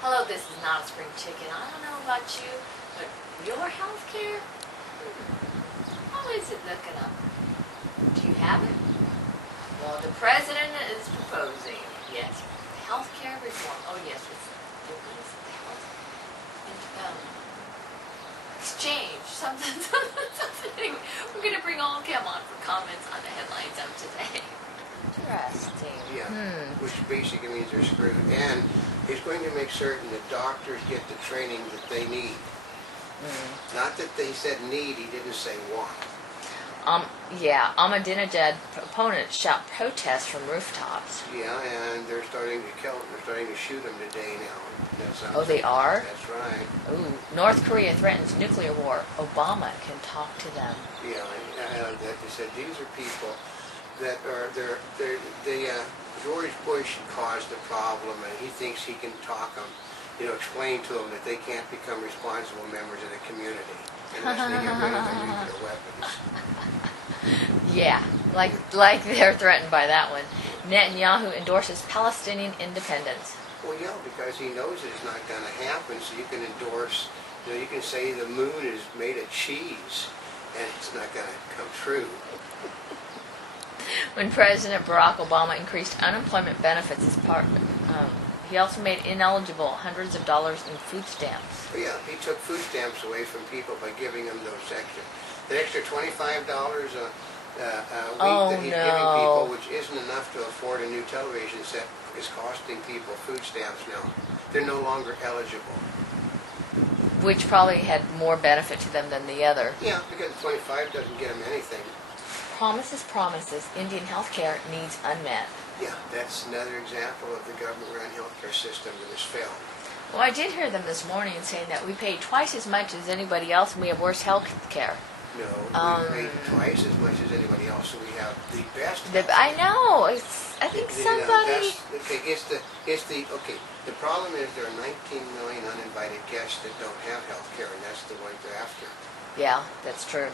Hello, this is not a spring chicken. I don't know about you, but your health care? How is it looking up? Do you have it? Well, the president is proposing, yes, health care reform. Oh, yes, it's the health exchange, something. Anyway, we're going to bring Oldecam on for comments on the headlines of today. Interesting. Yeah, which basically means they're screwed. And he's going to make certain that doctors get the training that they need. Not that they said need, he didn't say want. Yeah, Ahmadinejad opponents shout protests from rooftops. Yeah, and they're starting to kill him. They're starting to shoot him today now. Oh, they are? That's right. Ooh, North Korea threatens nuclear war. Obama can talk to them. Yeah, they said these are people that are George Bush caused the problem, and he thinks he can talk them, explain to them that they can't become responsible members of the community unless they get rid of their nuclear weapons. Yeah, like they're threatened by that one. Netanyahu endorses Palestinian independence. Well, yeah, because he knows it's not going to happen, so you can endorse, you can say the moon is made of cheese, and it's not going to come true. When President Barack Obama increased unemployment benefits as part, he also made ineligible hundreds of dollars in food stamps. Well, yeah, he took food stamps away from people by giving them the extra $25 a week that he's giving people, which isn't enough to afford a new television set, is costing people food stamps now. They're no longer eligible. Which probably had more benefit to them than the other. Yeah, because 25 doesn't get them anything. Promises, Indian health care needs unmet. Yeah, that's another example of the government-run healthcare system that has failed. Well, I did hear them this morning saying that we pay twice as much as anybody else and we have worse health care. No, we pay twice as much as anybody else, and we have the best. I know. I think somebody. The problem is there are 19 million uninvited guests that don't have health care, and that's the one they're after. Yeah, that's true.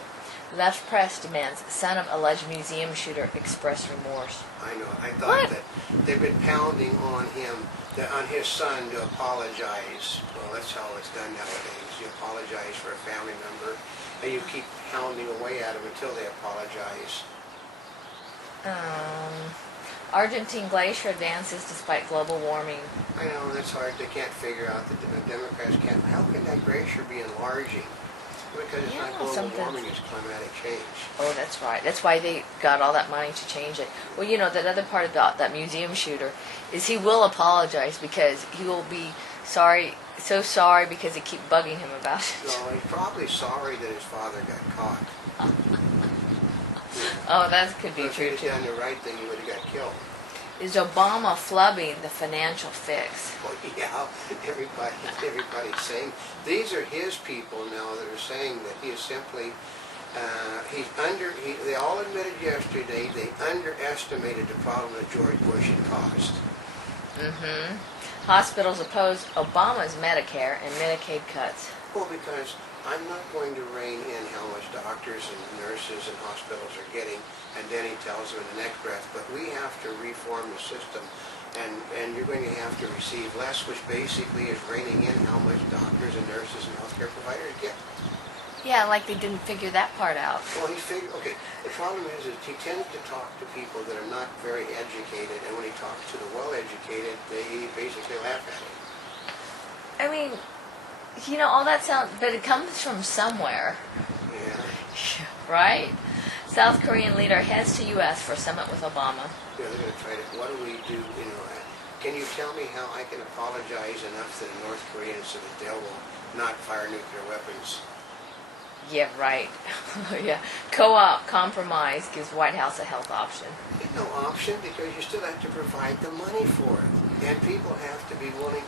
Left press demands son of alleged museum shooter express remorse. I know. I thought that they've been pounding on him, on his son, to apologize. Well, that's how it's done nowadays. You apologize for a family member, and you keep pounding away at them until they apologize. Argentine glacier advances despite global warming. I know, that's hard. They can't figure out that the Democrats can't. How can that glacier be enlarging? Because it's not global warming, it's climatic change. Oh, that's right. That's why they got all that money to change it. Well, that other part of that museum shooter is he will apologize because he will be so sorry because they keep bugging him about it. No, he's probably sorry that his father got caught. Oh, that could be true, If he had done the right thing, he would have got killed. Is Obama flubbing the financial fix? Well, yeah, everybody's saying. These are his people now that are saying that he is simply, they all admitted yesterday they underestimated the problem that George Bush had caused. Hospitals oppose Obama's Medicare and Medicaid cuts. Well, because I'm not going to rein in how much doctors and nurses and hospitals are getting, and then he tells them in the next breath, but we have to reform the system, and you're going to have to receive less, which basically is reining in how much doctors and nurses and healthcare providers get. Yeah, like they didn't figure that part out. Well, the problem is he tends to talk to people that are not very educated, and when he talks to the well-educated, they basically laugh at him. I mean, all that sounds, but it comes from somewhere. Yeah. Right? South Korean leader heads to U.S. for summit with Obama. Yeah, they're going to try to, what do we do, can you tell me how I can apologize enough to the North Koreans so that they will not fire nuclear weapons? Yeah, right. Yeah. Co-op compromise gives White House a health option. No option, because you still have to provide the money for it. And people have to be willing,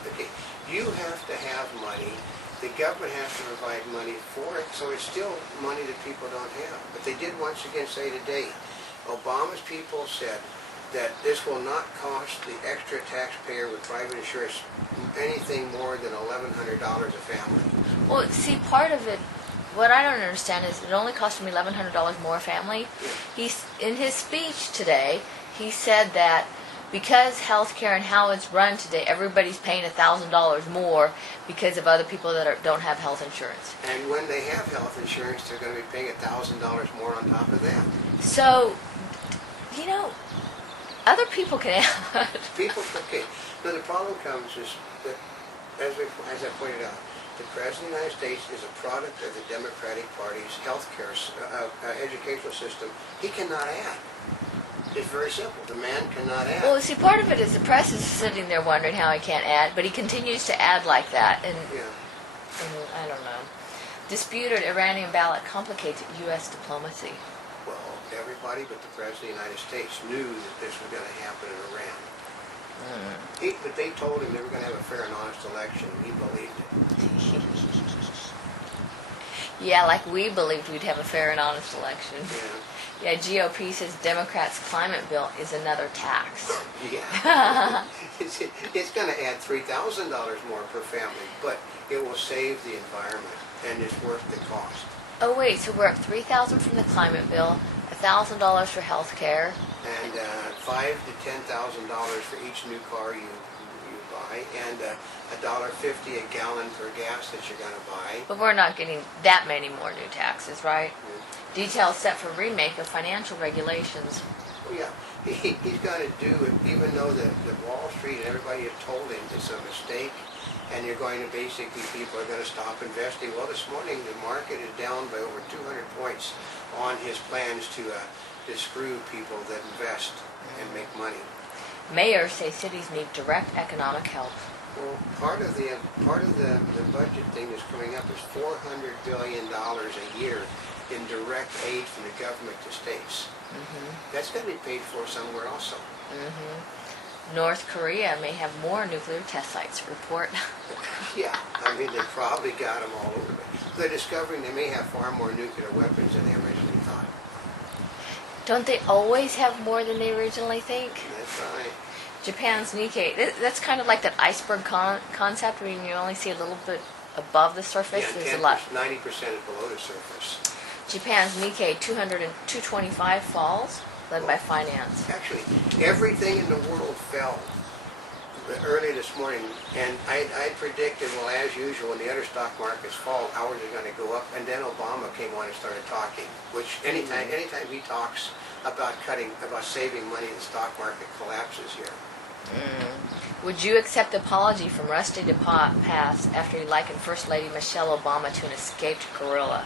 you have to have money. The government has to provide money for it, so it's still money that people don't have. But they did once again say today, Obama's people said that this will not cost the extra taxpayer with private insurance anything more than $1,100 a family. Well, see, part of it, what I don't understand is it only cost him $1,100 more a family. Yeah. In his speech today, he said that because healthcare and how it's run today, everybody's paying $1,000 more because of other people that don't have health insurance. And when they have health insurance, they're going to be paying $1,000 more on top of that. So, other people can add. People, okay. Now the problem comes is that, as I pointed out, the President of the United States is a product of the Democratic Party's healthcare educational system. He cannot add. It's very simple. The man cannot add. Well, see, part of it is the press is sitting there wondering how he can't add, but he continues to add like that. And I don't know. Disputed Iranian ballot complicates U.S. diplomacy. Well, everybody but the President of the United States knew that this was going to happen in Iran. But they told him they were going to have a fair and honest election, and he believed it. Yeah, like we believed we'd have a fair and honest election. Yeah. Yeah, GOP says Democrats' climate bill is another tax. Yeah. It's going to add $3,000 more per family, but it will save the environment, and it's worth the cost. Oh wait, so we're up $3,000 from the climate bill, $1,000 for health care, and $5,000 to $10,000 for each new car you buy, and $1.50 a gallon for gas that you're going to buy. but we're not getting that many more new taxes, right? Details set for remake of financial regulations. Well, yeah, he's going to do it, even though the Wall Street and everybody has told him it's a mistake, and you're going to basically, people are going to stop investing. Well, this morning the market is down by over 200 points on his plans to screw people that invest and make money. Mayors say cities need direct economic help. Well, part of the budget thing that's coming up is $400 billion a year in direct aid from the government to states. That's going to be paid for somewhere also. North Korea may have more nuclear test sites, report. Yeah, I mean, they probably got them all over. They're discovering they may have far more nuclear weapons than they originally thought. Don't they always have more than they originally think? That's right. Japan's Nikkei, that's kind of like that iceberg concept where you only see a little bit above the surface. Yeah, There's a lot. 90% is below the surface. Japan's Nikkei 200 and 225 falls, led by finance. Actually, everything in the world fell early this morning, and I predicted, well, as usual, when the other stock markets fall, ours are going to go up, and then Obama came on and started talking, which anytime he talks about saving money, the stock market collapses here. Would you accept apology from Rusty DePass after he likened First Lady Michelle Obama to an escaped gorilla?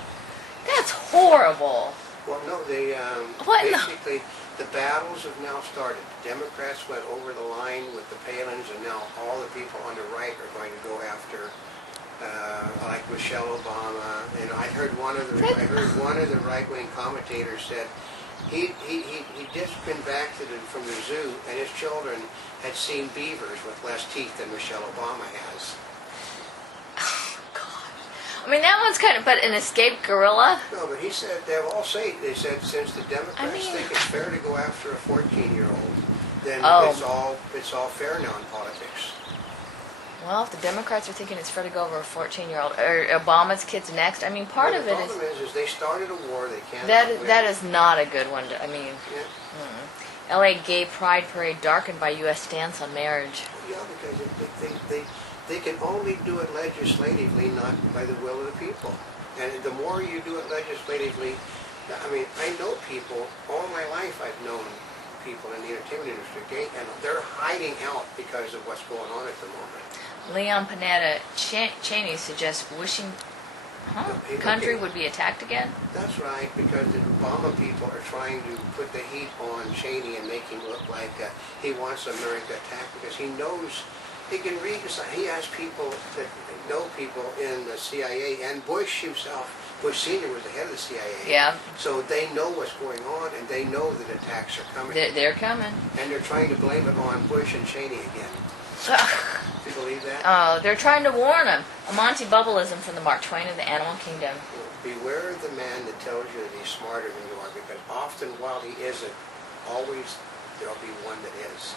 That's horrible. Well, no, basically, the battles have now started. The Democrats went over the line with the Palins, and now all the people on the right are going to go after, like Michelle Obama. And I heard one of the right-wing commentators said he'd just been back from the zoo, and his children had seen beavers with less teeth than Michelle Obama has. I mean, that one's kind of, but an escaped gorilla? No, but he said, they said since the Democrats think it's fair to go after a 14-year-old, then it's all fair now in politics. Well, if the Democrats are thinking it's fair to go over a 14-year-old, or Obama's kids next, I mean, part of it is... The problem is they started a war they can't win. That is not a good one, L.A. Gay Pride Parade darkened by U.S. stance on marriage. Yeah, because they can only do it legislatively, not by the will of the people. And the more you do it legislatively, I mean, I know people, all my life I've known people in the entertainment industry, gay, and they're hiding out because of what's going on at the moment. Leon Panetta Cheney suggests wishing country would be attacked again? That's right, because the Obama people are trying to put the heat on Cheney and make him look like he wants America attacked, because he knows he can read. He has people that know people in the CIA, and Bush himself, Bush Sr. was the head of the CIA. Yeah. So they know what's going on, and they know that attacks are coming. They're coming. And they're trying to blame it on Bush and Cheney again. Do you believe that? Oh, they're trying to warn him. A Monty Bubbleism from the Mark Twain of the Animal Kingdom. Beware of the man that tells you that he's smarter than you are, because often while he isn't, always there'll be one that is.